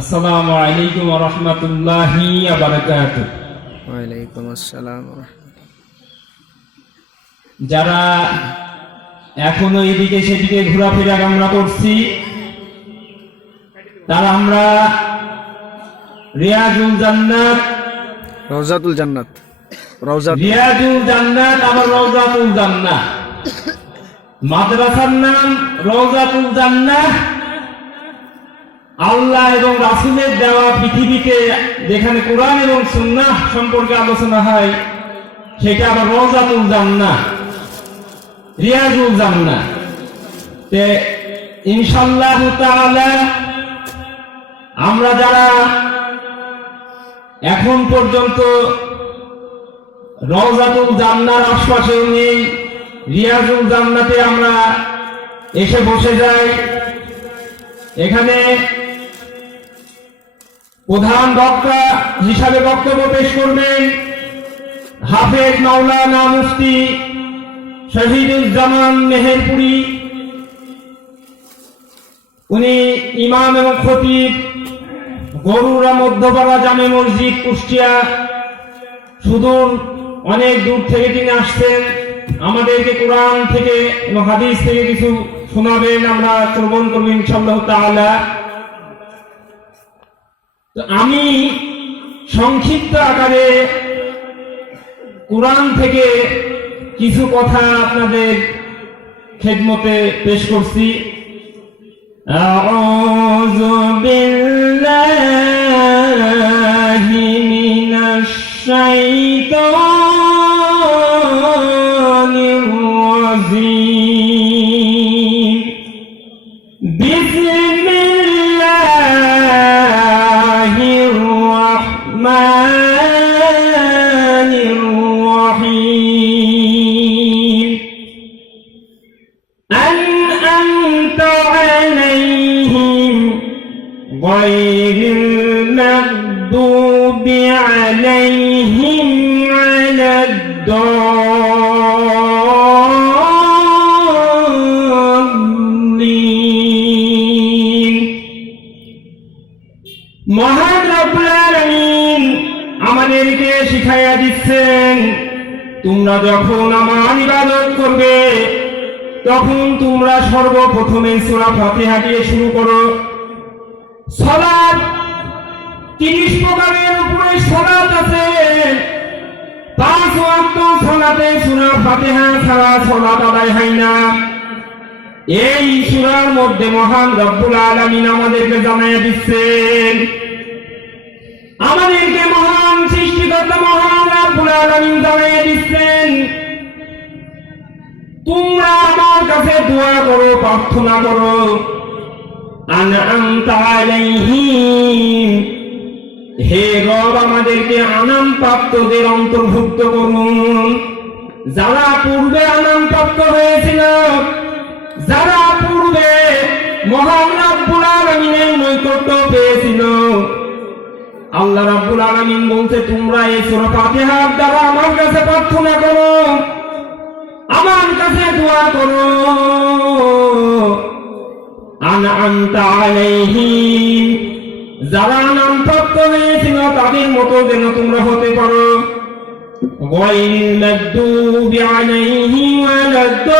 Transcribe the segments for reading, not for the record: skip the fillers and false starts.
আসসালামু আলাইকুম ওয়া রাহমাতুল্লাহি ওয়া বারাকাতুহু। ওয়ালাইকুম আসসালাম। যারা এখনো এদিকে সেদিকে ঘোরাফেরা আমরা করছি, তারা আমরা রিয়াজুল জান্নাত, রওজাতুল জান্নাত, রিয়াজুল জান্নাত আবার রওজাতুল জান্নাত, মাদ্রাসার নাম রওজাতুল জান্নাত। আল্লাহ এবং রাসূলের দেওয়া পৃথিবীতে যেখানে কোরআন এবং সুন্নাহ সম্পর্কে আলোচনা হয়, সেটা আবার রওজাতুল জান্নাত, রিয়াজুল জান্নাত। তে ইনশাআল্লাহ তাআলা আমরা যারা এখন পর্যন্ত রওজাতুল জান্নার আশপাশে নেই, রিয়াজুল জান্নাতে আমরা এসে বসে যাই। এখানে প্রধান বক্তা হিসাবে বক্তব্য পেশ করবেন হাফেজ মাওলানা মুফতি শহীদুজ্জামান মেহেরপুরি। উনি ইমাম এবং খতিব, গরুরা মধ্যপাড়া জামে মসজিদ, কুষ্টিয়া। সুদূর অনেক দূর থেকে তিনি আসছেন, আমাদেরকে কোরআন থেকে এবং হাদিস থেকে কিছু শোনাবেন, আমরা শ্রবণ করব ইনশাআল্লাহ তাআলা। তো আমি সংক্ষিপ্ত আকারে কোরআন থেকে কিছু কথা আপনাদের খেদমতে পেশ করছি। আউযু বিল্লাহি মিনাশ শাইতানির রাজীম। বিসমিল্লাহির রাহমানির রাহিম। আন'আমতা আলাইহিম গায়রিল মাগদুবি আলাইহিম ওয়ালাদ-দাল্লিন। মহান রব্বুল আলামিন আমাদেরকে শিখাইয়া দিচ্ছেন, তোমরা যখন আমার ইবাদত করবে তখন তোমরা সর্বপ্রথমে সূরা ফাতিহা দিয়ে শুরু করো। সালাত 30 প্রকারের উপরে সালাত আছে। 5 ওয়াক্ত সালাতে সূরা ফাতিহা ছাড়া সালাত আদায় হয় না। এই সূরার মধ্যে মহান রব্বুল আলামিন আমাদেরকে জানাইয়া দিচ্ছেন, আমাদেরকে মহান সৃষ্টিকর্তা মহান রব্বুল আলামিন জানাইয়া দিচ্ছেন, তোমরা আমার কাছে দোয়া করো, প্রার্থনা করো। আন'আমতা আলাইহিম, হে রব আমাদেরকে আনাম প্রাপ্তদের অন্তর্ভুক্ত করুন। যারা পূর্বে আনাম প্রাপ্ত হয়েছিল, যারা পূর্বে মহান রব্বুল আলামিনের নৈকট্য পেয়েছিল, আল্লাহ রাব্বুল আলামিন বলতে তোমরা এই সূরা ফাতিহার দ্বারা আমার কাছে প্রার্থনা করো, আমার কাছে দোয়া করো। আন'আমতা আলাইহিম, যারা নাম প্রাপ্ত হয়েছিল তাদের মতো যেন তোমরা হতে পারো। গায়রিল মাগদুবি আলাইহিম ওয়ালাদ-দাল্লিন,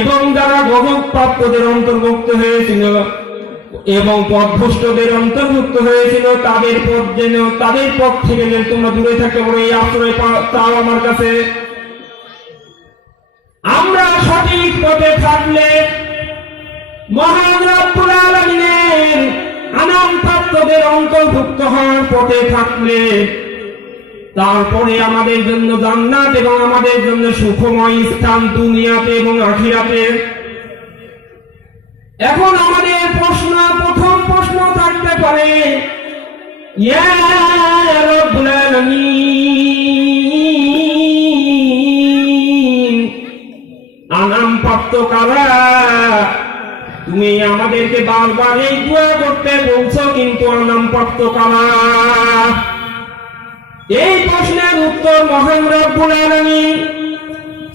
এবং যারা গজব প্রাপ্তদের অন্তর্ভুক্ত হয়েছিল এবং পথভ্রষ্টদের অন্তর্ভুক্ত হয়েছিল, তাদের পথ থেকে যেন তোমরা দূরে থাকতে পারো। এই আশ্রয় চাও আমার কাছে। আমরা সঠিক পথে থাকলে, মহান রব্বুল আলামিনের আনাম প্রাপ্তদের অন্তর্ভুক্ত হওয়ার পথে থাকলে, তারপরে আমাদের জন্য জান্নাত এবং আমাদের জন্য সুখময় স্থান দুনিয়াতে এবং আখিরাতে। এখন আমাদের প্রথম প্রশ্ন থাকতে পারে, ইয়া রব্বুল আলামিন, আনাম প্রাপ্ত কারা? তুমি আমাদেরকে বারবার এই দোয়া করতে বলছো, কিন্তু আনাম প্রাপ্ত কারা? এই প্রশ্নের উত্তর মহান রব্বুল আলামিন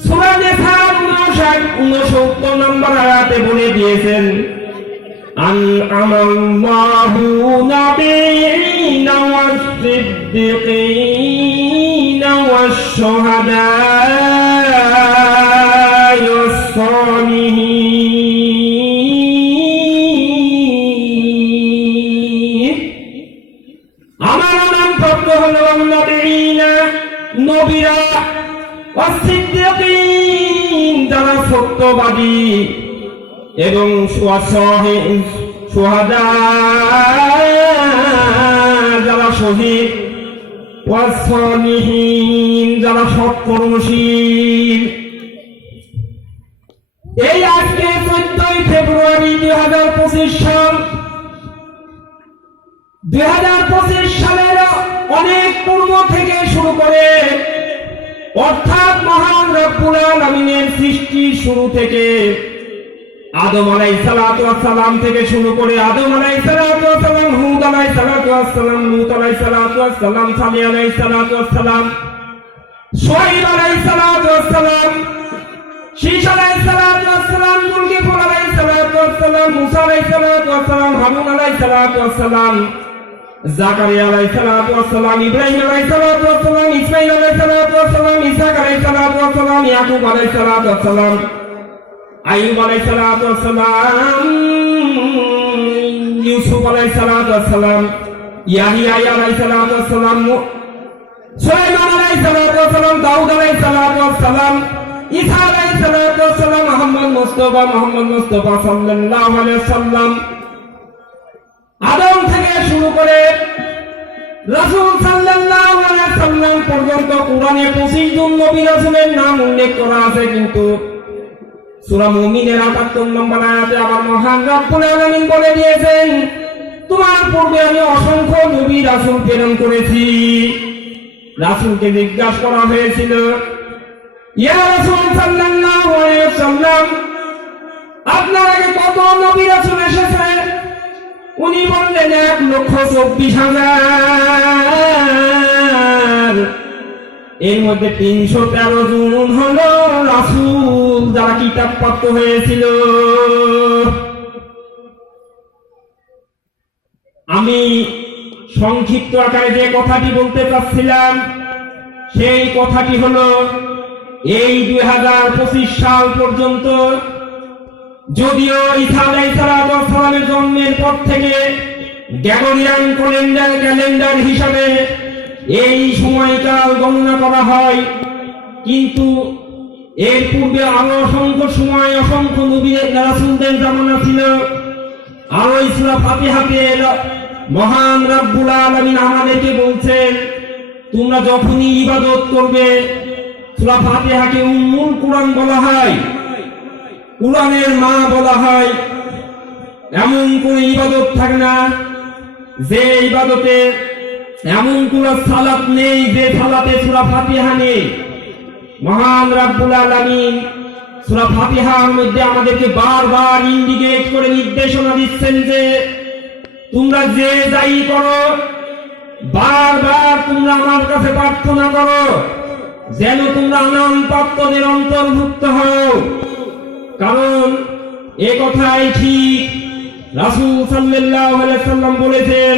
সূরা নিসার 59 নম্বর আয়াতে বলে দিয়েছেন, أنعم الله نبيين والصديقين والشهداء والصالحين আমার নাম প্রাপ্ত হল নবীনা নবীরা والصديقين যারা সত্যবাদী এবং সুহাদা যারা শহীদ ওয়াসলিহিন যারা সৎকর্মশীল। এই আজকে 14 ফেব্রুয়ারি 2025 সাল। 2025 সালের অনেক পূর্ব থেকে শুরু করে অর্থাৎ মহান রব্বুল আলামিনের সৃষ্টি শুরু থেকে আদম আলাইহিস সালাতু ওয়াস সালাম থেকে শুরু করে আদম আলাইহিস সালাতু ওয়াস সালাম, হুদ আলাইহিস সালাতু ওয়াস সালাম, লূত আলাইহিস সালাতু ওয়াস সালাম, সালেহ আলাইহিস সালাতু ওয়াস সালাম, শুআয়ব আলাইহিস সালাতু ওয়াস সালাম, শীশ আলাইহিস সালাতু ওয়াস সালাম, যুলকিফল আলাইহিস সালাতু ওয়াস সালাম, মুসা আলাইহিস সালাতু ওয়াস সালাম, হারুন আলাইহিস সালাতু ওয়াস সালাম, জাকারিয়া আলাইহিস সালাতু ওয়াস সালাম, ইব্রাহিম আলাইহিস সালাতু ওয়াস সালাম, ইসমাঈল আলাইহিস সালাতু ওয়াস সালাম, ইসহাক আলাইহিস সালাতু ওয়াস সালাম, ইয়াকুব আলাইহিস সালাতু ওয়াস সালাম, আইয়ুব আলাইহিস সালাতু ওয়াস সালাম, ইউসুফ আলাইহিস সালাতু ওয়াস সালাম, ইয়াহইয়া আলাইহিস সালাতু ওয়াস সালাম, সুলাইমান আলাইহিস সালাতু ওয়াস সালাম, দাউদ আলাইহিস সালাতু ওয়াস সালাম, ঈসা আলাইহিস সালাতু ওয়াস সালাম, মুহাম্মদ মুস্তাফা সাল্লাল্লাহু আলাইহি ওয়াসাল্লাম। আদম থেকে শুরু করে রাসূল সাল্লাল্লাহু আলাইহি ওয়াসাল্লাম পর্যন্ত কোরআনে 25 জন নবী রাসূলের নাম উল্লেখ করা আছে, কিন্তু সূরা মুমিনের 78 নম্বর আয়াতে আবার মহান রব্বুল আলামিন বলে দিয়েছেন, তোমার পূর্বে আমি অসংখ্য নবী রাসূল প্রেরণ করেছি। রাসূলকে জিজ্ঞাসা করা হয়েছিল, ইয়া রাসূল সাল্লাল্লাহু আলাইহি ওয়াসাল্লাম, আপনার আগে কত নবী রাসূল এসেছে? উনি বললেন 1,24,000। এর মধ্যে 313 জন হলো রাসূল যারা কিতাব প্রাপ্ত হয়েছিল। আমি সংক্ষিপ্ত আকারে যে কথাটি বলতে চাচ্ছিলাম সেই কথাটি হলো, এই 2025 সাল পর্যন্ত যদিও ঈসা আলাইহিস সালামের জন্মের পর থেকে গ্রেগরিয়ান ক্যালেন্ডার হিসাবে এই সময়কাল গণনা করা হয়, কিন্তু এর পূর্বে আরো অসংখ্য সময় অসংখ্য নবী রাসূলদের জামানা ছিল। আরো সূরা ফাতিহাতে মহান রব্বুল আলামিন আমাদেরকে বলছেন, তোমরা যখনই ইবাদত করবে, সূরা ফাতিহাকে উম্মুল কুরআন বলা হয়, কুরআনের মা বলা হয়। এমন কোন ইবাদত থাকে না যে ইবাদতে এমন কোন সালাত নেই যে সালাতে সূরা ফাতিহা নেই। মহান রব্বুল আলামিন সূরা ফাতিহার মধ্যে আমাদেরকে বারবার ইন্ডিকেট করে নির্দেশনা দিচ্ছেন যে তোমরা যে যাই করো, বারবার তোমরা আমার কাছে প্রার্থনা করো যেন তোমরা নামপ্রাপ্তদের অন্তর্ভুক্ত হও। কারণ এ কথাই ঠিক রাসূল সাল্লাল্লাহু আলাইহি ওয়াসাল্লাম বলেছেন,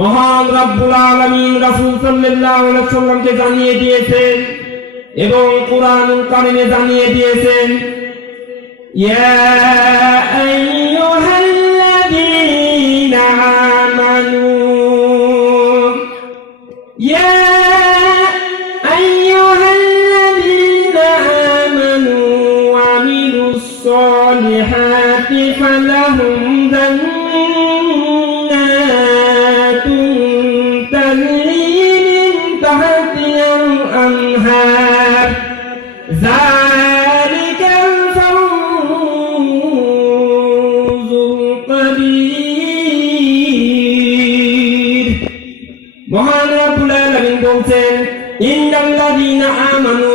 মহান রব্বুল আলামিন রাসূল সাল্লাল্লাহু আলাইহি ওয়াসাল্লামকে জানিয়ে দিয়েছেন এবং কুরআনুল কারীমে জানিয়ে দিয়েছেন, ইয়া আইয়ুহাল্লাযীনা আমানু, ইয়া আইয়ুহাল্লাযীনা আমানু ওয়া আমিলুস সালিহাতি ফালাহুম জান্নাতুন তাজরি মিন তাহতিহাল আনহার যালিকাল ফাওজুল কাবীর। মহান রব্বুল আলামিন বলছেন, ইন্নাল্লাযীনা আমানু,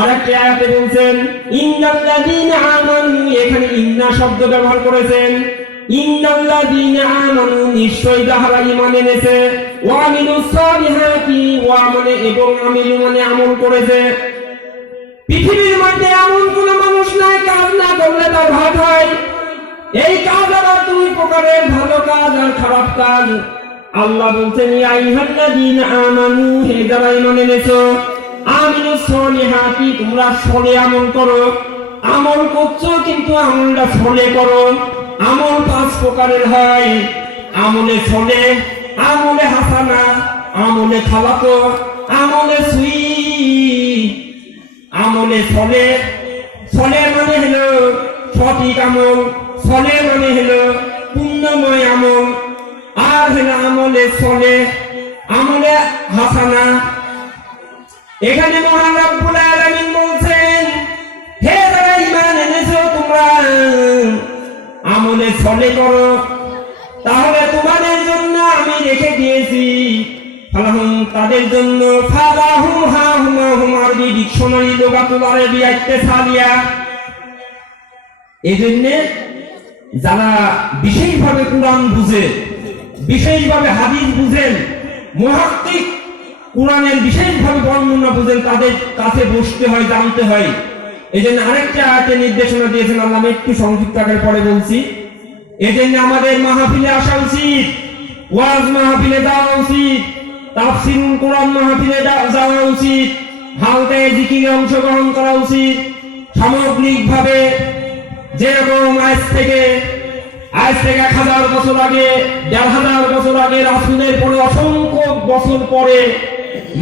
আরেকটি আয়াতে বলছেন ইন্নাল্লাযীনা আমানু, এখানে ইন্না শব্দ ব্যবহার করেছেন। ইন্নাল্লাযীনা আমানু, নিশ্চয় যাহারা ঈমান এনেছে, ওয়া আমিলুস সালিহাতি, ওয়া মানে এবং আমিলু মানে আমল করেছে। পৃথিবীর মধ্যে এমন কোন মানুষ নাই কাজ না করলে তার ভাত হয়। এই কাজ আবার তুমি কাজ আর খারাপ কাজ। আল্লাহ বলছেন ইয়া আইয়ুহাল্লাযীনা আমানু, হে যারা ঈমান এনেছো, আমিনুস সলিহাতি, তোমরা সলে আমল করো। আমল করছো কিন্তু আমলটা সলে করো। আমল 5 প্রকারের হয়। আমলে সলে, আমলে হাসানা, আমলে খালাতো, আমলে সুই। আমলে সলে, সলে মানে হলো সঠিক আমল, সলে মানে হলো পুণ্যময় আমল। আর হলো আমলে সলে, আমলে হাসানা। এখানে মহান রব্বুল আলামিন বলছেন, হে যারা ঈমান এনেছো, তোমরা আমলে সলে করো, তাহলে তোমাদের জন্য আমি রেখে দিয়েছি ফালাহুম, তাদের জন্য ফালাহুম হাহুম আরবি ডিকশনারি লুগাতুল আরবিয়া ইত্তেসালিয়া। এজন্য যারা বিশেষভাবে কুরআন বুঝে, বিশেষভাবে হাদিস বুঝেন, মুহাক্কিক কুরআনের বিশেষভাবে বর্ণনা বুঝেন, তাদের কাছে বসতে হয়, জানতে হয়। এজন্য আরেকটা আয়াতে নির্দেশনা দিয়েছেন আল্লাহ, আমি একটু সংক্ষিপ্ত আকারে পরে বলছি। এজন্য আমাদের মাহফিলে আসা উচিত, ওয়াজ মাহফিলে যাওয়া উচিত, তাফসীরুল কোরআন মাহফিলে যাওয়া উচিত, হালকায় জিকিরে অংশগ্রহণ করা উচিত। সামগ্রিকভাবে যেরকম আজ থেকে 1000 বছর আগে, 1500 বছর আগে রাসূলের পরে অসংখ্য বছর পরে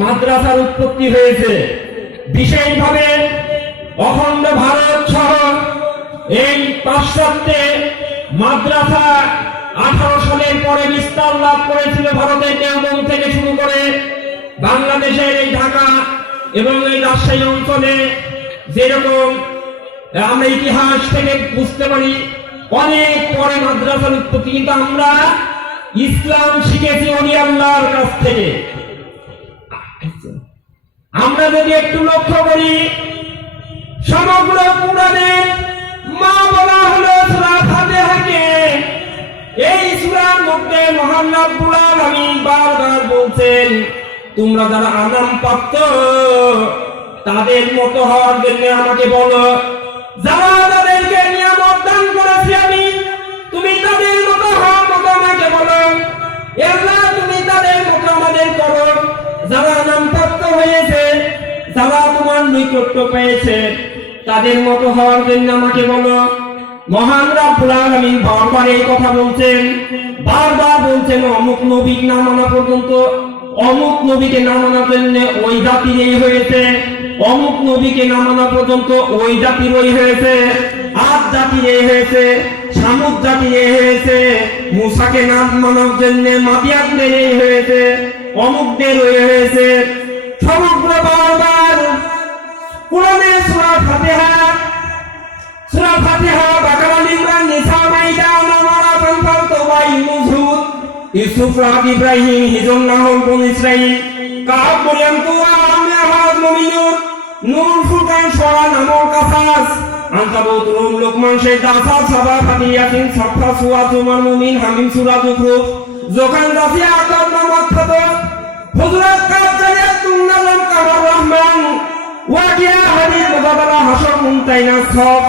মাদ্রাসার উৎপত্তি হয়েছে, বিশেষভাবে অখণ্ড ভারত সহ এই পাশ্চাত্যে মাদ্রাসা 18 সালের পরে বিস্তার লাভ করেছিল। ভারতের দেওবন্দ থেকে শুরু করে বাংলাদেশের এই ঢাকা এবং এই রাজশাহী অঞ্চলে যেরকম আমরা ইতিহাস থেকে বুঝতে পারি, অনেক পরে মাদ্রাসার উৎপত্তি। কিন্তু আমরা ইসলাম শিখেছি ওলি আল্লাহর কাছ থেকে। আমরা যদি একটু লক্ষ্য করি, সমগ্র কুরআনে মা বলা হলো সূরা ফাতিহাকে। এই সূরার মধ্যে মহান রব্বুল আলামিন বারবার বলছেন, তোমরা যারা আনাম প্রাপ্ত তাদের মতো হওয়ার জন্য আমাকে বলো। যারা তাদেরকে নিয়ামত দান করেছি আমি, তুমি তাদের মতো হওয়ার মতো আমাকে বলো। আল্লাহ, তুমি তাদের মতো আমাদের করো। যারা আনাম প্রাপ্ত হয়েছে, যারা তোমার নৈকট্য পেয়েছে, তাদের মতো হওয়ার জন্য আমাকে বলো। মহান রব্বুল আলামিন বারবার এই কথা বলছেন, বারবার বলছেন অমুক নবী না মানা পর্যন্ত, অমুক নবীকে না মানার জন্য ওই জাতির এই হয়েছে, অমুক নবীকে না মানা পর্যন্ত ওই জাতির ওই হয়েছে, আদ জাতির এই হয়েছে, সামুদ জাতির এই হয়েছে, মূসাকে না মানার জন্য মাদিয়ানদের এই হয়েছে, অমুকদের ওই হয়েছে। সমগ্র বারবার কুরআনের সূরা ফাতিহা, বাকারা, ইমরান, নিসা, মাইদা, নামারা, ফানফাল, তাওবা, ইউনুস, ইউসুফ, রাদ, ইব্রাহিম, হিজর, নাহল, বনী ইসরাঈল, কাব, মরিয়ম, তুয়া, আহমদ, মুমিনুন, নূর, ফুরকান, শুআরা, নামল, কাসাস, আনকাবুত, রুম, লোকমান, শাইদা, সাবা, ফাতিহা, ইয়াসিন, সাফা, সুরা, জুমার, মুমিন, হামিম, সূরা যুখরুফ, যোখান, জাসিয়া, আকাব, নামাত, ফাতহ, হুজুরাত, কাব, জারিয়াত, নাজম, কামার, রহমান, ওয়াকিয়া, হাদিস, মুজাদালা, হাশর, মুনতাইনা, সফ,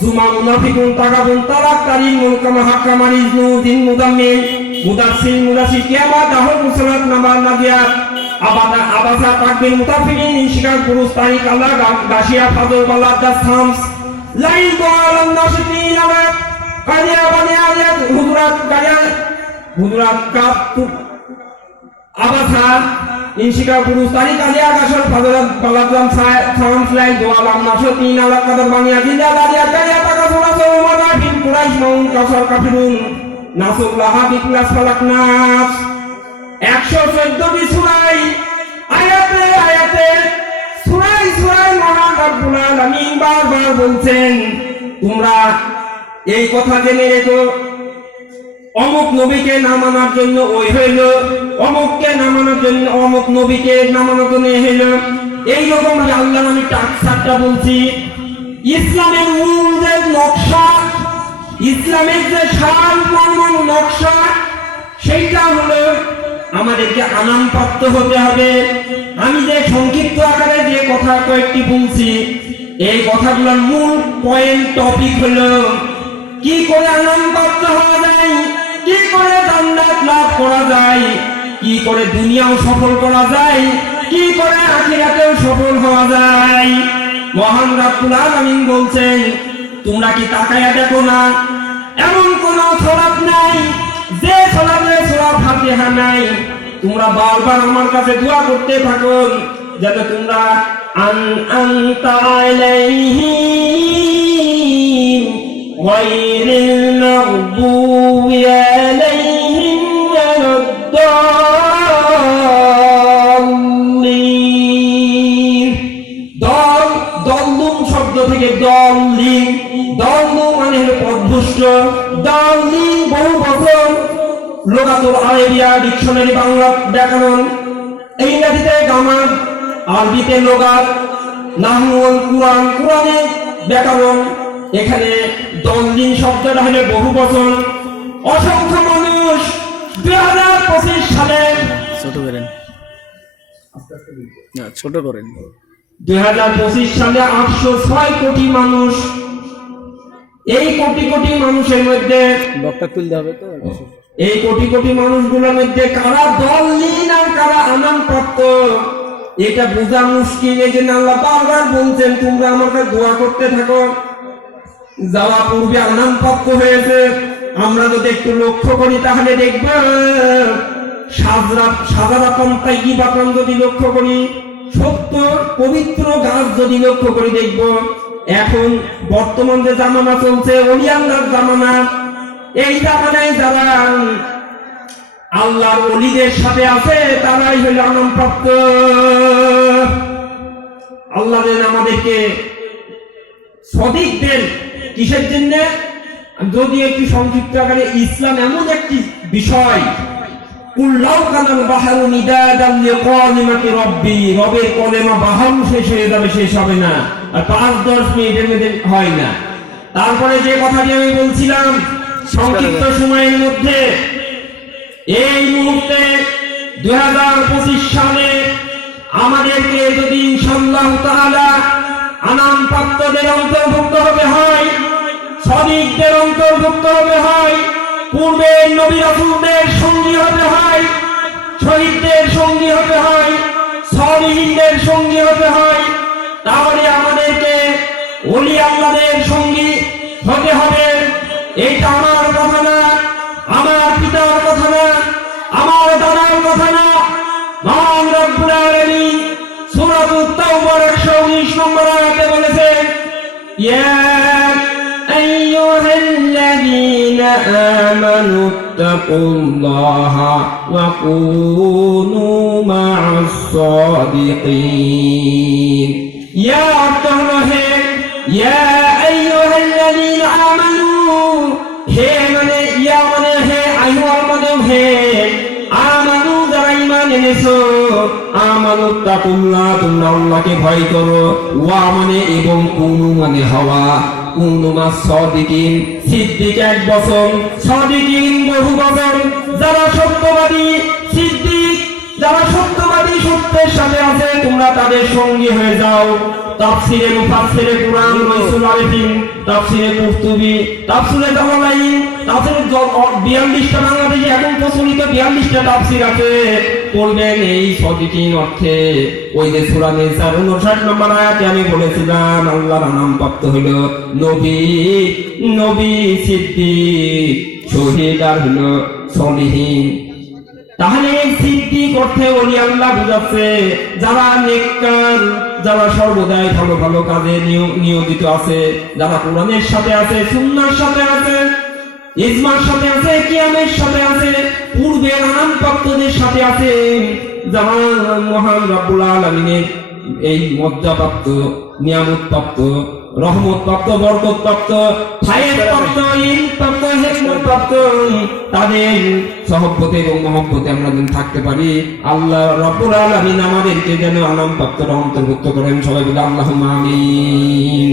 জুমা, মুনাফিকুন, তাগাবুন, তালাক, তারিম, মুলকামা, হাক্কা, মারিজ, নূরুদ্দিন, মুদাম্মিল, মুদাসসির, মুদাসসির, কিয়ামত, দাহর, মুসালাত, নাবার, নাদিয়াত, আবাসা, তাকবীর, মুতাফিরিন, ইনশিকাক, পুরুষ, তারিক, আল্লাহ, গাশিয়া, ফাজর, বালাদ, শামস, লাইল, গোয়াল, নাশিতিন, আলাক, কাদিয়া, বানিয়াত, হুজুরাত, কাপ, আবাসা, ইনশিকা, পুরুষ, তারিক, আলিয়া, গাশর, ফাজরাত, বালাদাম, শামস, লাইল, গোয়াল, নাশিতিন, আলাক, কাদর, বানিয়া, জিন্দা, দারিয়া, কারিয়া, তাকা, সুরাসা, মাদাফিন, কুরাইশ, মাউন, কাসর, কাফিরুন, নাসুল, লাহাব, ইখলাস, ফালাক, নাস। 114টি সূরায় আয়াতে সূরায় মহান রব্বুল আলামিন বারবার বলছেন, তোমরা এই কথা জেনে রেখো, অমুক নবীকে না মানার জন্য ওই হইল, অমুককে না মানার জন্য অমুক নবীকে না মানার জন্য হইল। এইরকম আল্লাহর আমি টাকসারটা বলছি। ইসলামের মূল যে নকশা, ইসলামের যে সার মর্ম নকশা, সেইটা হলো আমাদেরকে আনাম প্রাপ্ত হতে হবে। আমি যে সংক্ষিপ্ত আকারে যে কথা কয়েকটি বলছি, এই কথাগুলোর মূল পয়েন্ট টপিক হলো কি করে আনাম প্রাপ্ত হওয়া যায়, কি করে লাভ করা যায়, কি করে দুনিয়াও সফল করা যায়, কি করে আখিরাতেও সফল হওয়া যায়। মহান রব্বুল আলামিন বলছেন, তোমরা কি তাকায়া দেখো না, এমন কোন সওয়াব নাই যে সওয়াবে সূরা ফাতিহা নাই। তোমরা বারবার আমার কাছে দোয়া করতে থাকো যাতে তোমরা আনতা আলাইহিম গায়রিল মাগদুবি আলাইহিম ওয়ালাদ-দাল্লিন। দল্লুম শব্দ থেকে দল্লিন, দল্লু মানে হলো পথভ্রষ্ট, দল্লিন বহু বছর লোগাতুল আরবিয়া ডিকশনারি বাংলা ব্যাকরণ, ইংরেজিতে গ্রামার, আরবিতে লোগাত, নাহওয়াল কুরআন, কুরআনে ব্যাকরণ। এখানে দল্লিন শব্দটা হলো বহু বছর। অসংখ্য মানুষ 2025 সালে ছোট করেন না, ছোট করেন। 2025 সালে 806 কোটি মানুষ। এই কোটি কোটি মানুষের মধ্যে বক্তা তুলতে হবে তো। এই কোটি কোটি মানুষগুলোর মধ্যে কারা দল্লিন আর কারা আনামপ্রাপ্ত এটা বোঝা মুশকিল। এই জন্য আল্লাহ বারবার বলছেন তোমরা আমার কাছে দোয়া করতে থাকো। যারা পূর্বে আনামপ্রাপ্ত হয়েছে আমরা যদি একটু লক্ষ্য করি তাহলে দেখব সাজারাতন তাইয়্যিবাতন যদি লক্ষ্য করি, সত্য পবিত্র গাছ যদি লক্ষ্য করি দেখব এখন বর্তমান যে জামানা চলছে ওলি আল্লাহর জামানা, এই জামানায় যারা আল্লাহর ওলিদের সাথে আছে তারাই হইল আনামপ্রাপ্ত। আল্লাহ যেন আমাদেরকে সদিকদের কিসের জন্য, যদি একটু সংক্ষিপ্ত আকারে, ইসলাম এমন একটি বিষয়, কুল্লাউ কানাল বাহরু নিদাদান লিকালিমাতি রাব্বি, রবের কলেমা বাহন শেষ হয়ে যাবে, শেষ হবে না, আর 5-10 মিনিটের মধ্যে হয় না। তারপরে যে কথাটি আমি বলছিলাম সংক্ষিপ্ত সময়ের মধ্যে, এই মুহূর্তে 2025 সালে আমাদেরকে যদি ইনশাআল্লাহ তাআলা আনামপ্রাপ্তদের অন্তর্ভুক্ত হবে হয়, সদিকদের অন্তর্ভুক্ত হবে হয়, পূর্বের নবী রাসূলদের সঙ্গী হতে হয়, শহীদদের সঙ্গী হতে হয়, সালিহিনদের সঙ্গী হতে হয়, তাহলে আমাদেরকে ওলি আল্লাহদের সঙ্গী হতে হবে। এটা আমার কথা না, আমার পিতার কথা না, আমার দাদার কথা না। মহান রব্বুল আলামিন সূরাতুত তাওবার 119 নম্বর আয়াতে বলেছেন, ইয়া আইয়ুহাল্লাযীনা আমানু তাকুল্লাহা ওয়া কুনু মা'আস সাদিকিন। ইয়া অর্থ হলো হে, ইয়া আইয়ুহাল্লাযীনা আমানু, হে মানে ইয়া মানে হে, আইয়ুহা মানে হে, আমানু যারা ঈমান এনেছো, আমানু তাকুল্লাহ তোমরা আল্লাহকে ভয় করো, ওয়া মানে এবং, কুনু মানে হওয়া, কুনু মা'আস সাদিকিন সিদ্দিক 1 বছর, সাদিকিন বহু বছর, যারা সত্যবাদী সিদ্দিক, যারা সত্যবাদী সত্যের সাথে আছে তোমরা তাদের সঙ্গী হয়ে যাও। তাফসিরে মুফাসসিরে কুরআন, রাসূল আলাইহিম, তাফসিরে কুরতুবী, তাফসিরে জালালাইন, তাফসিরে 42টা বাংলাদেশে এখন প্রচলিত 42টা তাফসির আছে। পড়বেন এই সদিকিন অর্থে ওই যে সূরা নিসার 59 নম্বর আয়াতে আমি বলেছিলাম আল্লাহর নামপ্রাপ্ত হলো নবী, নবী, সিদ্দিক, শহীদ আর হলো সলিহিন। তাহলে এই সিদ্দিক অর্থে ওলি আল্লাহ বুঝাচ্ছে যারা নেককার, যারা সর্বদাই ভালো ভালো কাজে নিয়োজিত আছে, যারা কোরআনের সাথে আছে, সুন্নাহর সাথে আছে, ইজমার সাথে আছে, কিয়ামের সাথে আছে, পূর্বের আনামপ্রাপ্তদের সাথে আছে, যারা মহান রব্বুল আলামিনের এই মর্যাদাপ্রাপ্ত, নিয়ামতপ্রাপ্ত, রহমতপ্রাপ্ত, বরকতপ্রাপ্ত, ফায়েজপ্রাপ্ত, ইলমপ্রাপ্ত, হিকমতপ্রাপ্ত, তাদের সহবতে এবং মহব্বতে আমরা যেন থাকতে পারি। আল্লাহ রব্বুল আলামিন আমাদেরকে যেন আনামপ্রাপ্তরা অন্তর্ভুক্ত করেন। সবাই বলে আল্লাহুম্মা আমিন।